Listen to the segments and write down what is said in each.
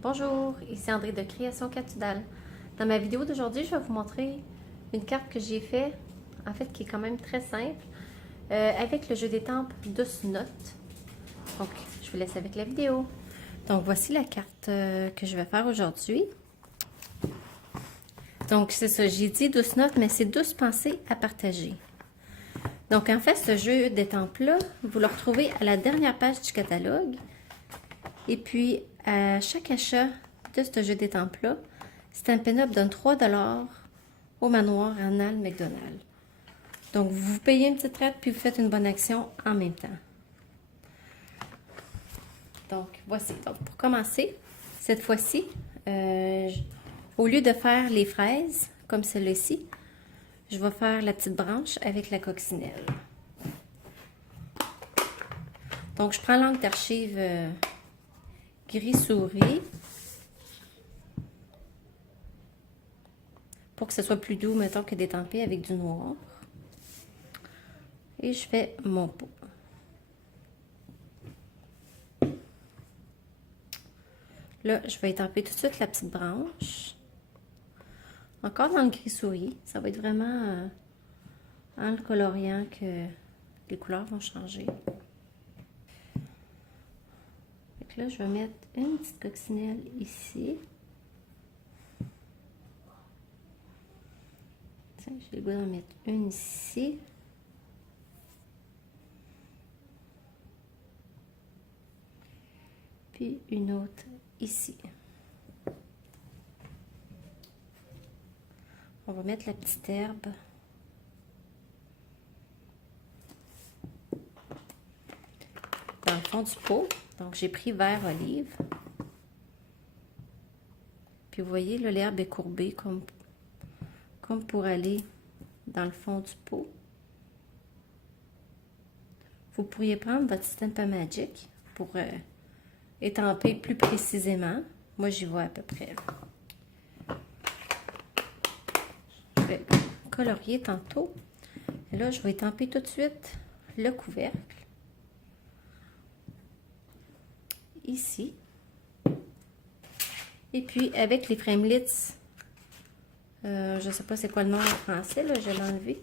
Bonjour, ici André de Création Catudal. Dans ma vidéo d'aujourd'hui, je vais vous montrer une carte que j'ai faite, en fait qui est quand même très simple, avec le jeu des tempes Douce Note. Donc, je vous laisse avec la vidéo. Donc, voici la carte que je vais faire aujourd'hui. Donc, c'est ça, j'ai dit Douce Note, mais c'est 12 pensées à partager. Donc, en fait, ce jeu des tempes-là, vous le retrouvez à la dernière page du catalogue. Et puis, à chaque achat de ce jeu des tempes-là, Stampin' Up donne 3 $ au manoir Ronald McDonald. Donc, vous payez une petite traite, puis vous faites une bonne action en même temps. Donc, voici. Donc, pour commencer, cette fois-ci, au lieu de faire les fraises, comme celle-ci, je vais faire la petite branche avec la coccinelle. Donc, je prends l'encre d'archive gris souris pour que ce soit plus doux, mettons, que d'étamper avec du noir. Et je fais mon pot. Là, je vais étamper tout de suite la petite branche. Encore dans le gris souris. Ça va être vraiment en le coloriant que les couleurs vont changer. Donc là, je vais mettre une petite coccinelle ici. J'ai le goût d'en mettre une ici. Puis une autre ici. On va mettre la petite herbe. Dans le fond du pot. Donc, j'ai pris vert olive. Puis, vous voyez, l'herbe est courbée comme pour aller dans le fond du pot. Vous pourriez prendre votre Stampin' Magic pour étamper plus précisément. Moi, j'y vois à peu près. Je vais colorier tantôt. Et là, je vais étamper tout de suite le couvercle. Ici. Et puis, avec les framelits, je ne sais pas c'est quoi le nom en français, là, je l'ai enlevé.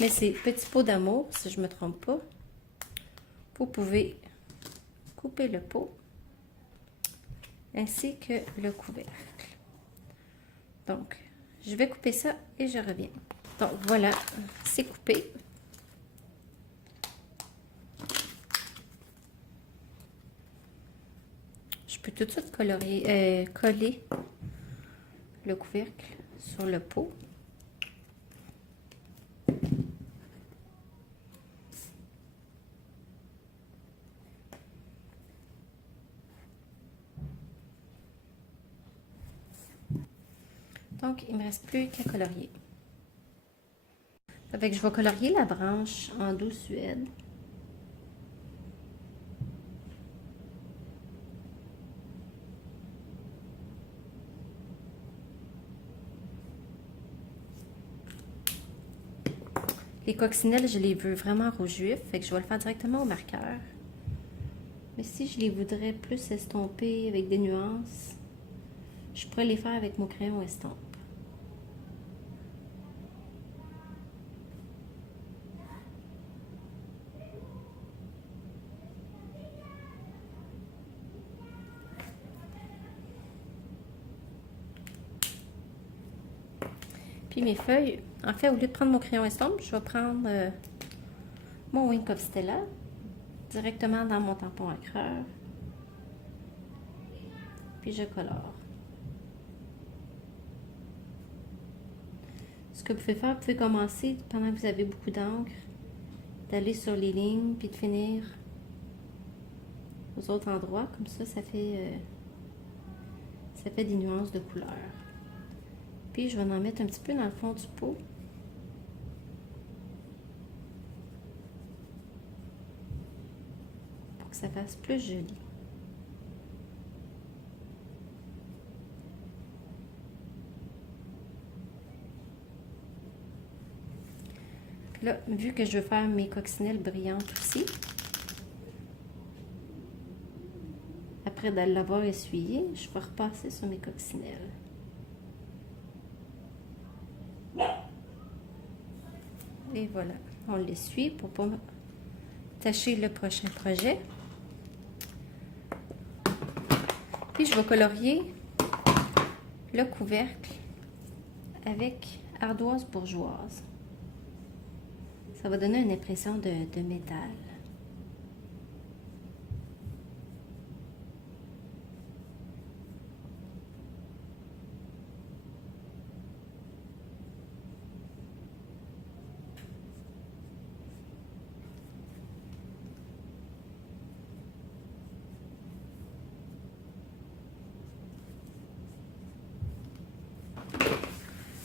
Mais c'est Petit pot d'amour, si je ne me trompe pas. Vous pouvez couper le pot, ainsi que le couvercle. Donc, je vais couper ça et je reviens. Donc, voilà, c'est coupé. Je peux tout de suite coller le couvercle sur le pot. Donc, il ne me reste plus qu'à colorier. Avec, je vais colorier la branche en douce suède. Les coccinelles, je les veux vraiment rouge vif, fait que je vais le faire directement au marqueur. Mais si je les voudrais plus estomper avec des nuances, je pourrais les faire avec mon crayon estompe. Puis mes feuilles, en fait, au lieu de prendre mon crayon estompe, je vais prendre mon Wink of Stella directement dans mon tampon encreur. Puis je colore. Ce que vous pouvez faire, vous pouvez commencer pendant que vous avez beaucoup d'encre, d'aller sur les lignes, puis de finir aux autres endroits. Comme ça, ça fait des nuances de couleurs. Puis je vais en mettre un petit peu dans le fond du pot. Pour que ça fasse plus joli. Là, vu que je veux faire mes coccinelles brillantes aussi, après après de l'avoir essuyé, je vais repasser sur mes coccinelles. Et voilà, on l'essuie pour ne pas tacher le prochain projet. Puis je vais colorier le couvercle avec ardoise bourgeoise. Ça va donner une impression de métal.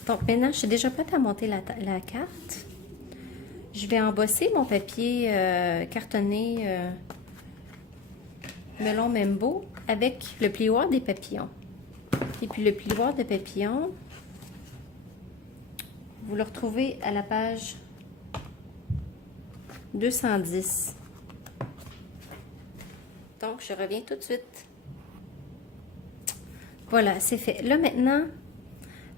Donc maintenant, je suis déjà prête à monter la carte. Je vais embosser mon papier cartonné melon Membo avec le plioir des papillons. Et puis le plioir des papillons, vous le retrouvez à la page 210. Donc, je reviens tout de suite. Voilà, c'est fait. Là, maintenant,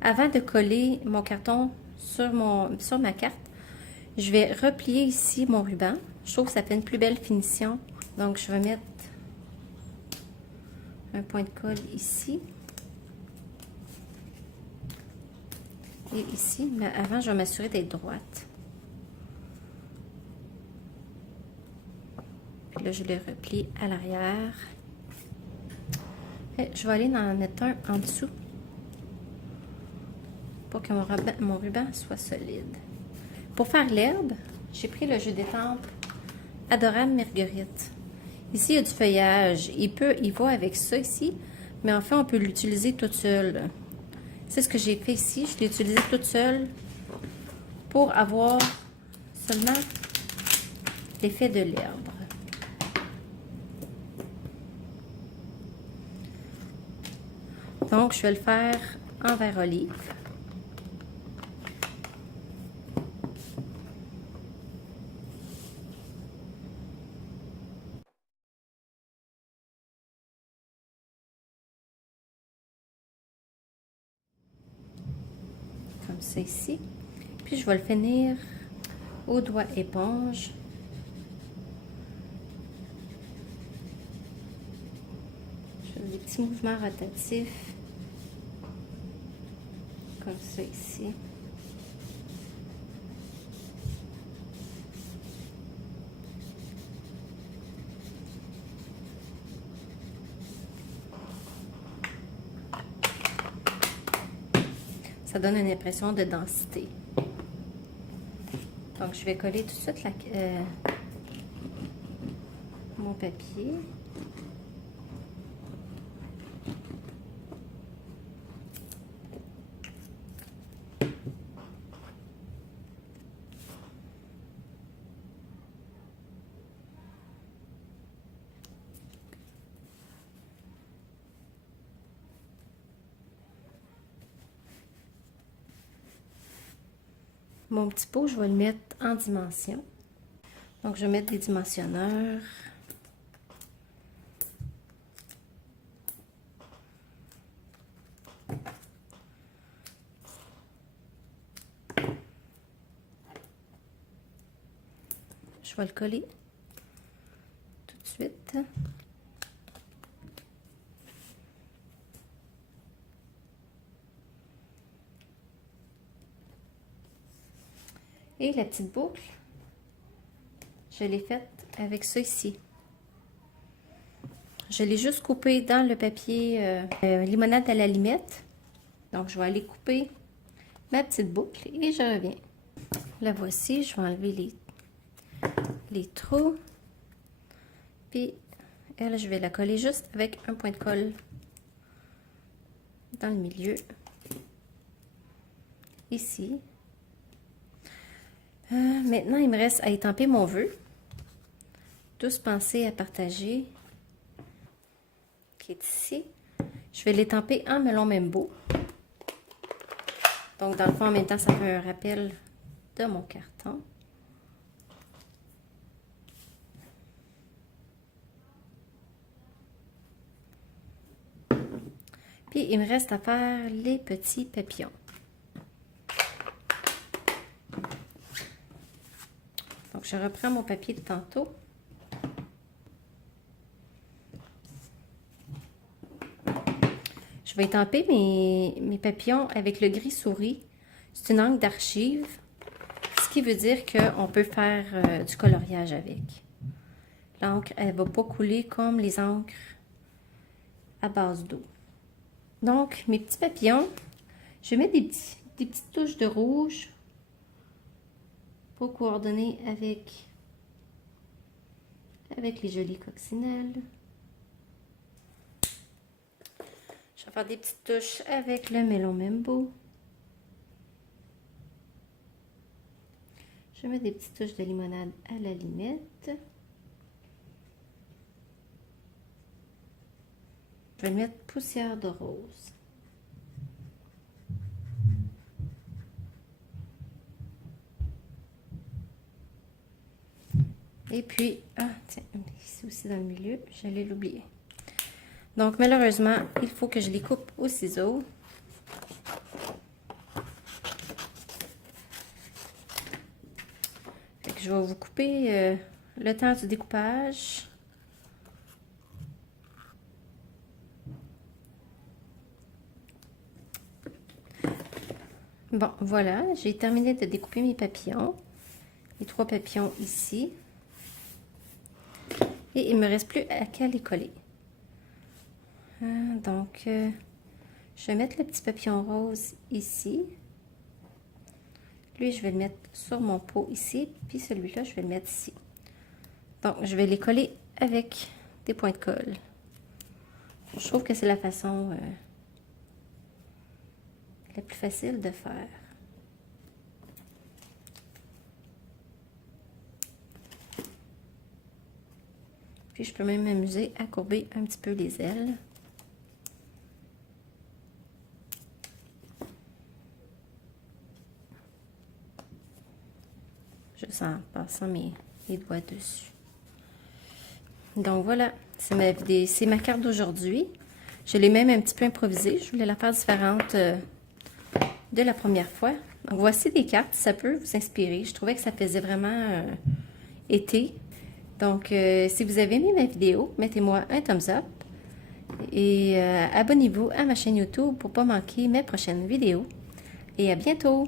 avant de coller mon carton sur ma carte, je vais replier ici mon ruban. Je trouve que ça fait une plus belle finition. Donc, je vais mettre un point de colle ici. Et ici, mais avant, je vais m'assurer d'être droite. Puis là, je le replie à l'arrière. Et je vais aller en mettre un en dessous pour que mon ruban soit solide. Pour faire l'herbe, j'ai pris le jeu d'étampe Adorable Marguerite. Ici, il y a du feuillage. Il va avec ça ici, mais en fait, on peut l'utiliser toute seule. C'est ce que j'ai fait ici. Je l'ai utilisé toute seule pour avoir seulement l'effet de l'herbe. Donc, je vais le faire en vert olive. Comme ça ici. Puis, je vais le finir au doigt éponge. Je fais des petits mouvements rotatifs. Comme ça ici. Ça donne une impression de densité. Donc, je vais coller tout de suite mon papier. Mon petit pot, je vais le mettre en dimension. Donc, je vais mettre des dimensionneurs. Je vais le coller tout de suite. Et la petite boucle, je l'ai faite avec ça ici. Je l'ai juste coupé dans le papier limonade à la limette. Donc, je vais aller couper ma petite boucle et je reviens. La voici, je vais enlever les trous. Puis, elle, je vais la coller juste avec un point de colle dans le milieu. Ici. Maintenant, il me reste à étamper mon vœu. Tous pensées à partager. Qui est ici. Je vais l'étamper en melon Membo. Donc, dans le fond, en même temps, ça fait un rappel de mon carton. Puis, il me reste à faire les petits papillons. Donc, je reprends mon papier de tantôt. Je vais étamper mes papillons avec le gris souris. C'est une encre d'archive, ce qui veut dire qu'on peut faire du coloriage avec. L'encre, elle ne va pas couler comme les encres à base d'eau. Donc, mes petits papillons, je vais mettre des petites touches de rouge pour coordonner avec les jolies coccinelles. Je vais faire des petites touches avec le Melon Mambo. Je mets des petites touches de limonade à la limette. Je vais mettre poussière de rose. Et puis, ah tiens, ici aussi dans le milieu, j'allais l'oublier. Donc malheureusement, il faut que je les coupe au ciseau. Fait que je vais vous couper le temps du découpage. Bon, voilà, j'ai terminé de découper mes papillons. Les 3 papillons ici. Et il ne me reste plus qu'à les coller. Donc, je vais mettre le petit papillon rose ici. Lui, je vais le mettre sur mon pot ici. Puis celui-là, je vais le mettre ici. Donc, je vais les coller avec des points de colle. Je trouve que c'est la façon la plus facile de faire. Puis je peux même m'amuser à courber un petit peu les ailes. Juste en passant mes doigts dessus. Donc voilà, c'est ma carte d'aujourd'hui. Je l'ai même un petit peu improvisée. Je voulais la faire différente de la première fois. Donc voici des cartes, ça peut vous inspirer. Je trouvais que ça faisait vraiment été. Donc si vous avez aimé ma vidéo, mettez-moi un thumbs up. Et abonnez-vous à ma chaîne YouTube pour ne pas manquer mes prochaines vidéos. Et à bientôt!